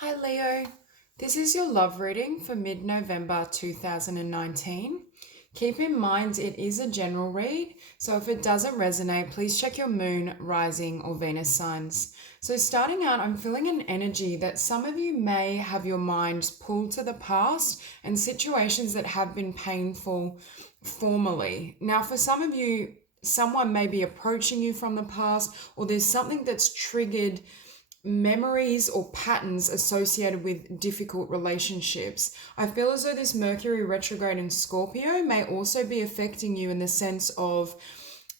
Hi Leo, this is your love reading for mid-November 2019. Keep in mind it is a general read, so if it doesn't resonate, please check your moon, rising, or Venus signs. So starting out, I'm feeling an energy that some of you may have your minds pulled to the past and situations that have been painful formerly. Now, for some of you, someone may be approaching you from the past, or there's something that's triggered memories or patterns associated with difficult relationships. I feel as though this Mercury retrograde in Scorpio may also be affecting you in the sense of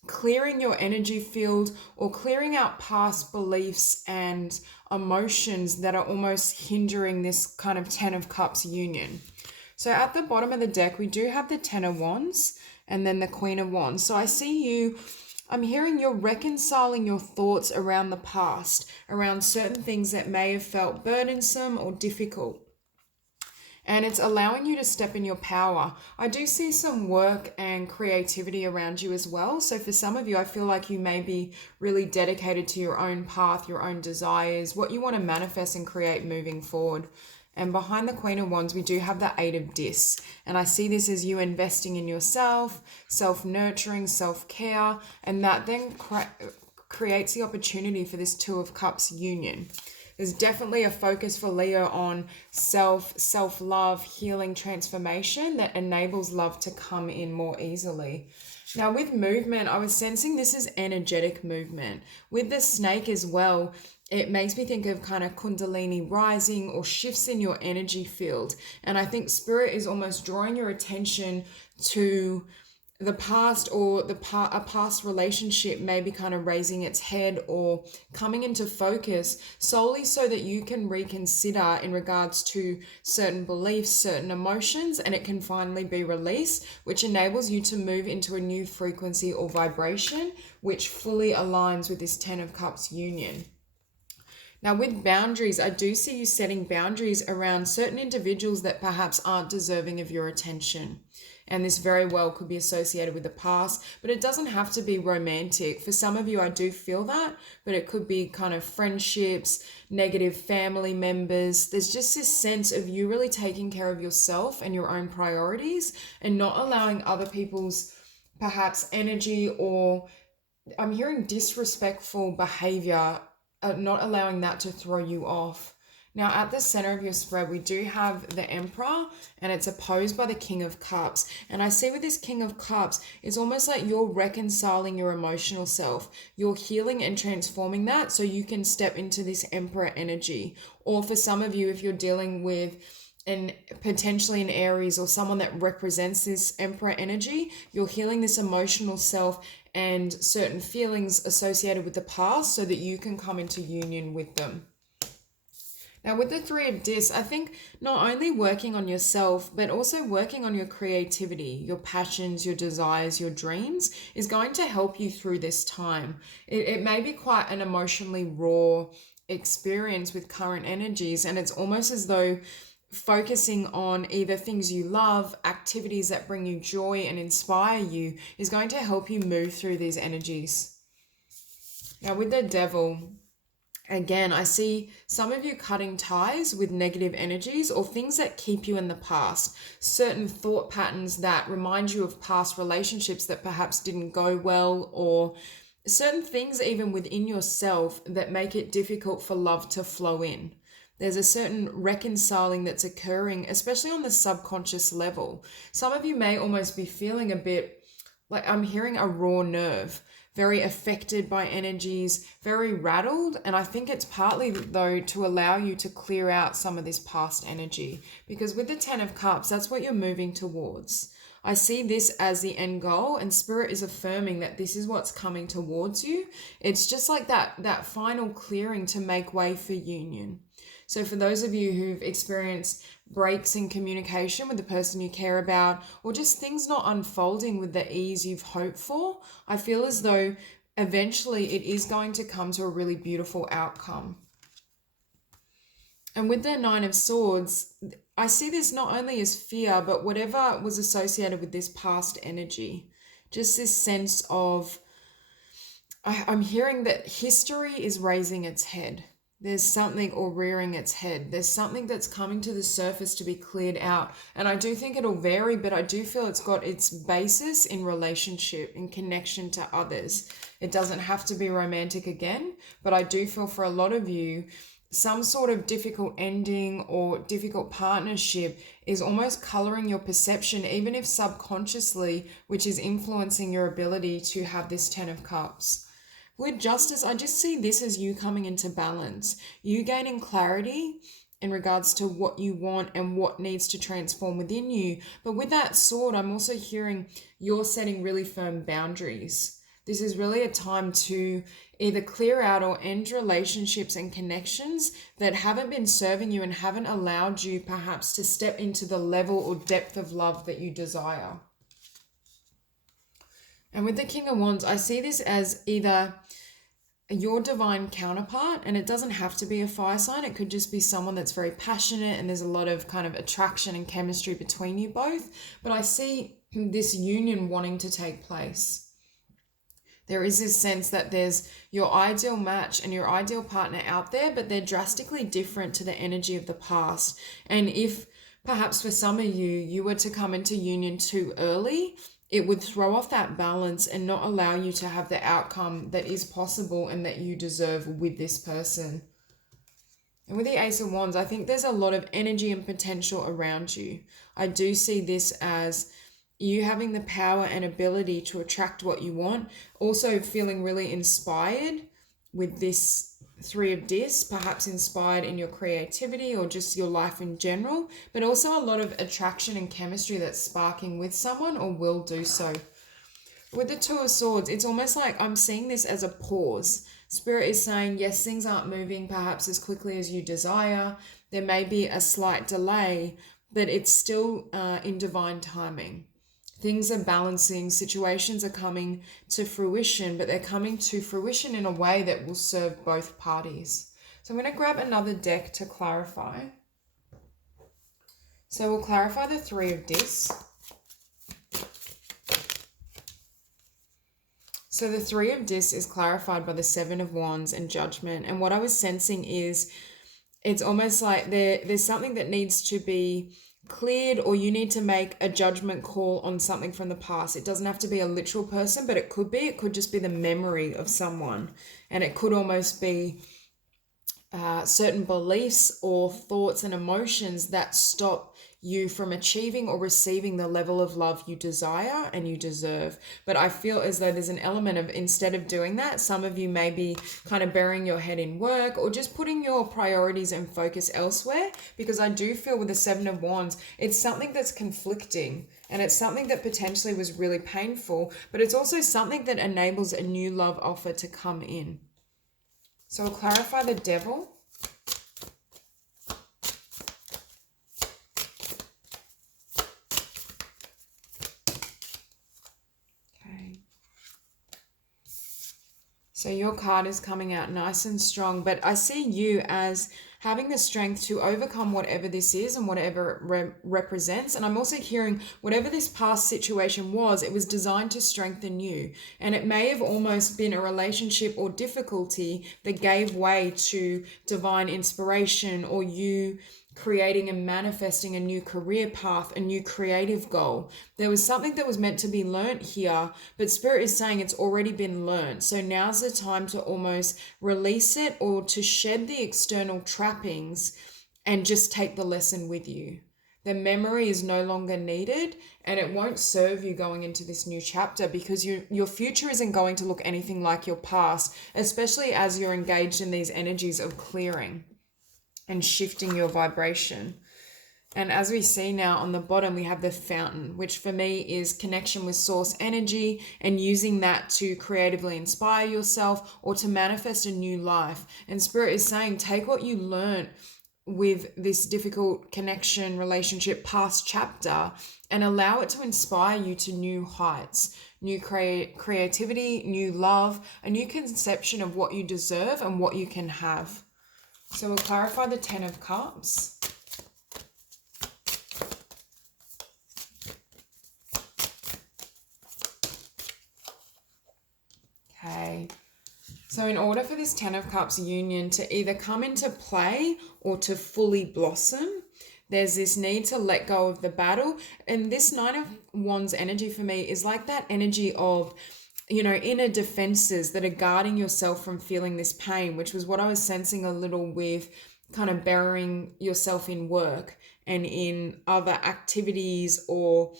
clearing your energy field or clearing out past beliefs and emotions that are almost hindering this kind of Ten of Cups union. So at the bottom of the deck, we do have the Ten of Wands and then the Queen of Wands. So I see you, I'm hearing you're reconciling your thoughts around the past, around certain things that may have felt burdensome or difficult. And it's allowing you to step in your power. I do see some work and creativity around you as well. So for some of you, I feel like you may be really dedicated to your own path, your own desires, what you want to manifest and create moving forward. And behind the Queen of Wands, we do have the Eight of Discs. And I see this as you investing in yourself, self-nurturing, self-care, and that then creates the opportunity for this Two of Cups union. There's definitely a focus for Leo on self-love, healing, transformation that enables love to come in more easily. Now with movement, I was sensing this is energetic movement. With the snake as well, it makes me think of kind of Kundalini rising or shifts in your energy field. And I think Spirit is almost drawing your attention to the past, or a past relationship may be kind of raising its head or coming into focus solely so that you can reconsider in regards to certain beliefs, certain emotions, and it can finally be released, which enables you to move into a new frequency or vibration which fully aligns with this Ten of Cups union. Now, with boundaries, I do see you setting boundaries around certain individuals that perhaps aren't deserving of your attention. And this very well could be associated with the past, but it doesn't have to be romantic. For some of you, I do feel that, but it could be kind of friendships, negative family members. There's just this sense of you really taking care of yourself and your own priorities and not allowing other people's perhaps energy, or I'm hearing disrespectful behavior, not allowing that to throw you off. Now, at the center of your spread, we do have the Emperor, and it's opposed by the King of Cups. And I see with this King of Cups, it's almost like you're reconciling your emotional self. You're healing and transforming that so you can step into this Emperor energy. Or for some of you, if you're dealing with potentially an Aries or someone that represents this Emperor energy, you're healing this emotional self and certain feelings associated with the past so that you can come into union with them. Now with the Three of Discs, I think not only working on yourself, but also working on your creativity, your passions, your desires, your dreams is going to help you through this time. It may be quite an emotionally raw experience with current energies, and it's almost as though focusing on either things you love, activities that bring you joy and inspire you is going to help you move through these energies. Now with the Devil, again, I see some of you cutting ties with negative energies or things that keep you in the past, certain thought patterns that remind you of past relationships that perhaps didn't go well, or certain things even within yourself that make it difficult for love to flow in. There's a certain reconciling that's occurring, especially on the subconscious level. Some of you may almost be feeling a bit like, I'm hearing a raw nerve, very affected by energies, very rattled. And I think it's partly, though, to allow you to clear out some of this past energy. Because with the Ten of Cups, that's what you're moving towards. I see this as the end goal, and Spirit is affirming that this is what's coming towards you. It's just like that final clearing to make way for union. So for those of you who've experienced breaks in communication with the person you care about, or just things not unfolding with the ease you've hoped for, I feel as though eventually it is going to come to a really beautiful outcome. And with the Nine of Swords, I see this not only as fear, but whatever was associated with this past energy. Just this sense of, I'm hearing that history is raising its head. there's something, or rearing its head. There's something that's coming to the surface to be cleared out. And I do think it'll vary, but I do feel it's got its basis in relationship, in connection to others. It doesn't have to be romantic again, but I do feel for a lot of you, some sort of difficult ending or difficult partnership is almost coloring your perception, even if subconsciously, which is influencing your ability to have this 10 of Cups. With Justice, I just see this as you coming into balance, you gaining clarity in regards to what you want and what needs to transform within you. But with that Sword, I'm also hearing you're setting really firm boundaries. This is really a time to either clear out or end relationships and connections that haven't been serving you and haven't allowed you perhaps to step into the level or depth of love that you desire. And with the King of Wands, I see this as either your divine counterpart, and it doesn't have to be a fire sign. It could just be someone that's very passionate and there's a lot of kind of attraction and chemistry between you both. But I see this union wanting to take place. There is this sense that there's your ideal match and your ideal partner out there, but they're drastically different to the energy of the past. And if perhaps for some of you, you were to come into union too early, it would throw off that balance and not allow you to have the outcome that is possible and that you deserve with this person. And with the Ace of Wands, I think there's a lot of energy and potential around you. I do see this as you having the power and ability to attract what you want, also feeling really inspired with this Three of Discs, perhaps inspired in your creativity or just your life in general, but also a lot of attraction and chemistry that's sparking with someone or will do so. With the Two of Swords, it's almost like I'm seeing this as a pause. Spirit is saying, yes, things aren't moving perhaps as quickly as you desire. There may be a slight delay, but it's still in divine timing. Things are balancing, situations are coming to fruition, but they're coming to fruition in a way that will serve both parties. So I'm going to grab another deck to clarify. So we'll clarify the Three of Discs. So the Three of Discs is clarified by the Seven of Wands and Judgment. And what I was sensing is it's almost like there's something that needs to be cleared, or you need to make a judgment call on something from the past. It doesn't have to be a literal person, but it could just be the memory of someone, and it could almost be certain beliefs or thoughts and emotions that stop you from achieving or receiving the level of love you desire and you deserve. But I feel as though there's an element of, instead of doing that, some of you may be kind of burying your head in work or just putting your priorities and focus elsewhere, because I do feel with the Seven of Wands, it's something that's conflicting and it's something that potentially was really painful, but it's also something that enables a new love offer to come in. So we'll clarify the Devil. Okay. So your card is coming out nice and strong, but I see you as having the strength to overcome whatever this is and whatever it represents. And I'm also hearing whatever this past situation was, it was designed to strengthen you. And it may have almost been a relationship or difficulty that gave way to divine inspiration, or you creating and manifesting a new career path, a new creative goal. There was something that was meant to be learnt here, but Spirit is saying it's already been learnt. So now's the time to almost release it, or to shed the external trappings and just take the lesson with you. The memory is no longer needed, and it won't serve you going into this new chapter, because your future isn't going to look anything like your past, especially as you're engaged in these energies of clearing and shifting your vibration. And as we see now on the bottom, we have the Fountain, which for me is connection with source energy and using that to creatively inspire yourself or to manifest a new life. And Spirit is saying, take what you learned with this difficult connection, relationship, past chapter, and allow it to inspire you to new heights, new creativity, new love, a new conception of what you deserve and what you can have. So we'll clarify the Ten of Cups. Okay. So in order for this Ten of Cups union to either come into play or to fully blossom, there's this need to let go of the battle. And this Nine of Wands energy for me is like that energy of, inner defenses that are guarding yourself from feeling this pain, which was what I was sensing a little with kind of burying yourself in work and in other activities or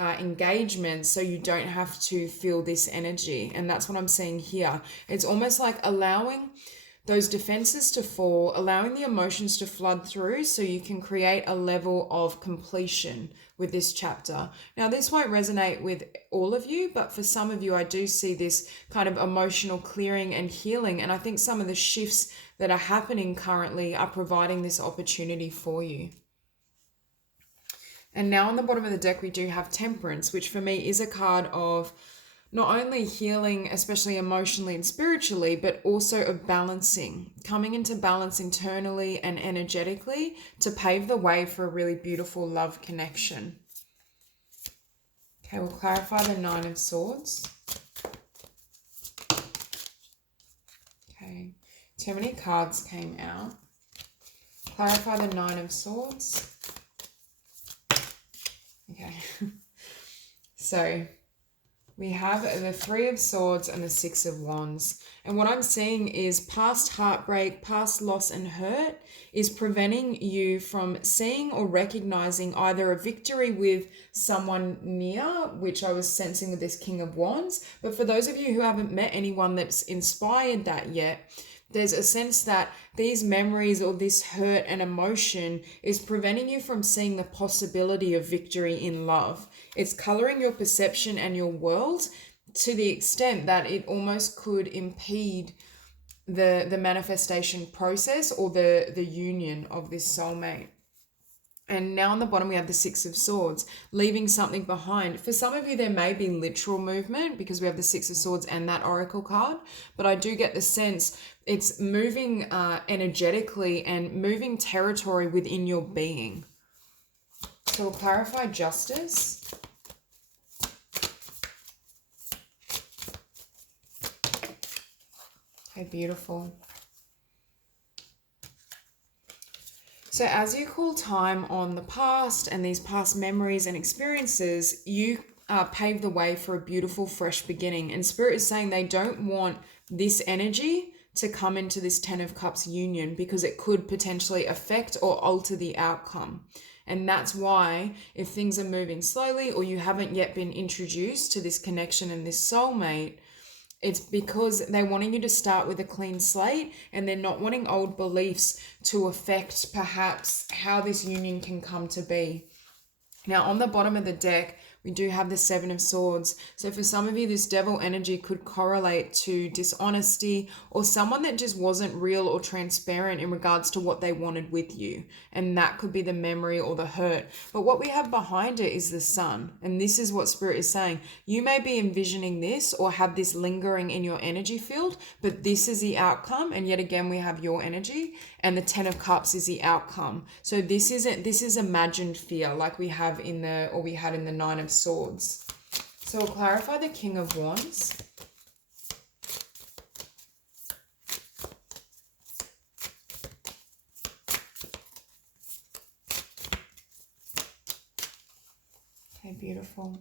engagements, so you don't have to feel this energy. And that's what I'm seeing here. It's almost like allowing those defenses to fall, allowing the emotions to flood through so you can create a level of completion with this chapter. Now, this won't resonate with all of you, but for some of you, I do see this kind of emotional clearing and healing. And I think some of the shifts that are happening currently are providing this opportunity for you. And now on the bottom of the deck, we do have Temperance, which for me is a card of not only healing, especially emotionally and spiritually, but also of balancing, coming into balance internally and energetically to pave the way for a really beautiful love connection. Okay, we'll clarify the Nine of Swords. Okay, too many cards came out. Clarify the Nine of Swords. Okay, so we have the Three of Swords and the Six of Wands. And what I'm seeing is past heartbreak, past loss and hurt is preventing you from seeing or recognizing either a victory with someone near, which I was sensing with this King of Wands. But for those of you who haven't met anyone that's inspired that yet, there's a sense that these memories or this hurt and emotion is preventing you from seeing the possibility of victory in love. It's coloring your perception and your world to the extent that it almost could impede the manifestation process or the union of this soulmate. And now on the bottom, we have the Six of Swords, leaving something behind. For some of you, there may be literal movement because we have the Six of Swords and that Oracle card. But I do get the sense it's moving energetically and moving territory within your being. So we'll clarify Justice. Okay, beautiful. So as you call time on the past and these past memories and experiences, you pave the way for a beautiful, fresh beginning. And Spirit is saying they don't want this energy to come into this Ten of Cups union because it could potentially affect or alter the outcome. And that's why if things are moving slowly or you haven't yet been introduced to this connection and this soulmate, it's because they're wanting you to start with a clean slate and they're not wanting old beliefs to affect perhaps how this union can come to be. Now on the bottom of the deck, we do have the Seven of Swords. So for some of you, this devil energy could correlate to dishonesty or someone that just wasn't real or transparent in regards to what they wanted with you. And that could be the memory or the hurt. But what we have behind it is the Sun. And this is what Spirit is saying. You may be envisioning this or have this lingering in your energy field, but this is the outcome. And yet again, we have your energy and the Ten of Cups is the outcome. So this is imagined fear like we had in the Nine of Swords. So we'll clarify the King of Wands. Okay, beautiful.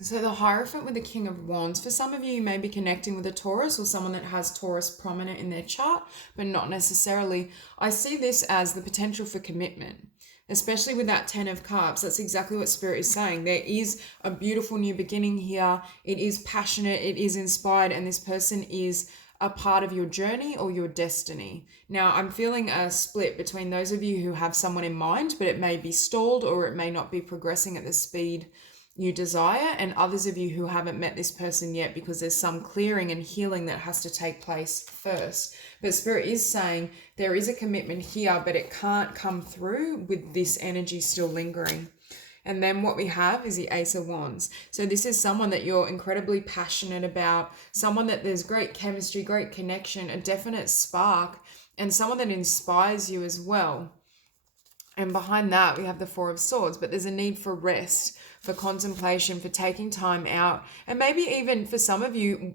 So the Hierophant with the King of Wands, for some of you, you may be connecting with a Taurus or someone that has Taurus prominent in their chart, but not necessarily. I see this as the potential for commitment, especially with that Ten of Cups. That's exactly what Spirit is saying. There is a beautiful new beginning here. It is passionate, it is inspired, and this person is a part of your journey or your destiny. Now, I'm feeling a split between those of you who have someone in mind, but it may be stalled or it may not be progressing at the speed you desire, and others of you who haven't met this person yet because there's some clearing and healing that has to take place first. But Spirit is saying there is a commitment here, but it can't come through with this energy still lingering. And then what we have is the Ace of Wands. So this is someone that you're incredibly passionate about, someone that there's great chemistry, great connection, a definite spark, and someone that inspires you as well. And behind that, we have the Four of Swords, but there's a need for rest, for contemplation, for taking time out. And maybe even for some of you,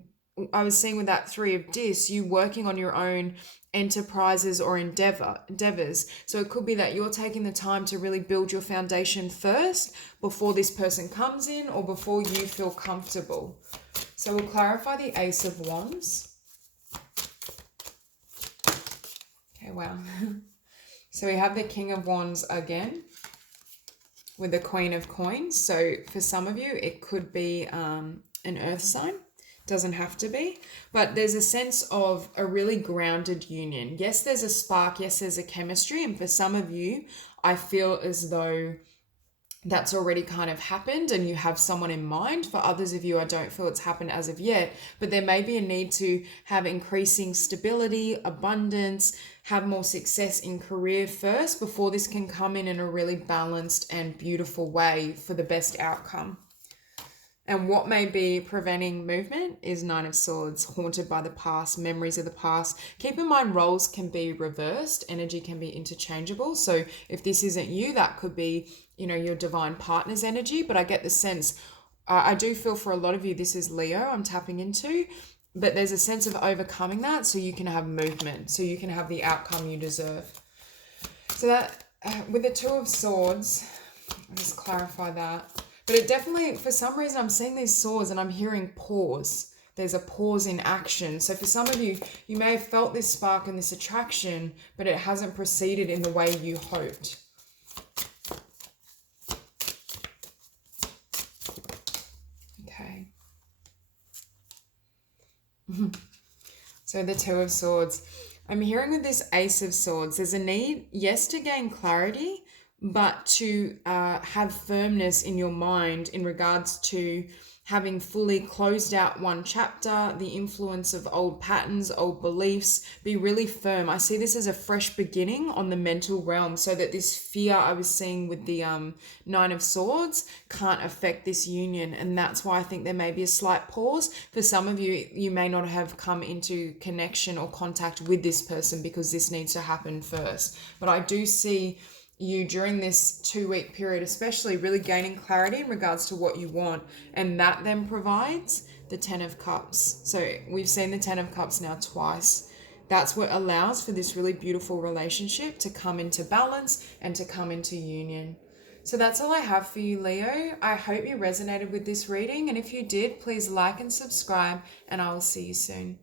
I was seeing with that Three of Dis, you working on your own enterprises or endeavors. So it could be that you're taking the time to really build your foundation first before this person comes in or before you feel comfortable. So we'll clarify the Ace of Wands. Okay, wow. So we have the King of Wands again with the Queen of Coins. So for some of you, it could be an earth sign. Doesn't have to be, but there's a sense of a really grounded union. Yes, there's a spark. Yes, there's a chemistry. And for some of you, I feel as though that's already kind of happened and you have someone in mind. For others of you, I don't feel it's happened as of yet, but there may be a need to have increasing stability, abundance, have more success in career first before this can come in a really balanced and beautiful way for the best outcome. And what may be preventing movement is Nine of Swords, haunted by the past, memories of the past. Keep in mind, roles can be reversed, energy can be interchangeable. So if this isn't you, that could be, your divine partner's energy. But I get the sense, I do feel for a lot of you, this is Leo I'm tapping into, but there's a sense of overcoming that so you can have movement, so you can have the outcome you deserve. So that, with the Two of Swords, I'll just clarify that. But it definitely, for some reason, I'm seeing these swords and I'm hearing pause. There's a pause in action. So for some of you, you may have felt this spark and this attraction, but it hasn't proceeded in the way you hoped. Okay. So the Two of Swords. I'm hearing with this Ace of Swords, there's a need, yes, to gain clarity, but to have firmness in your mind in regards to having fully closed out one chapter, the influence of old patterns, old beliefs, be really firm. I see this as a fresh beginning on the mental realm so that this fear I was seeing with the Nine of Swords can't affect this union. And that's why I think there may be a slight pause. For some of you, you may not have come into connection or contact with this person because this needs to happen first. But I do see you during this 2-week period, especially really gaining clarity in regards to what you want. And that then provides the 10 of Cups. So we've seen the 10 of Cups now twice. That's what allows for this really beautiful relationship to come into balance and to come into union. So that's all I have for you, Leo. I hope you resonated with this reading. And if you did, please like and subscribe, and I will see you soon.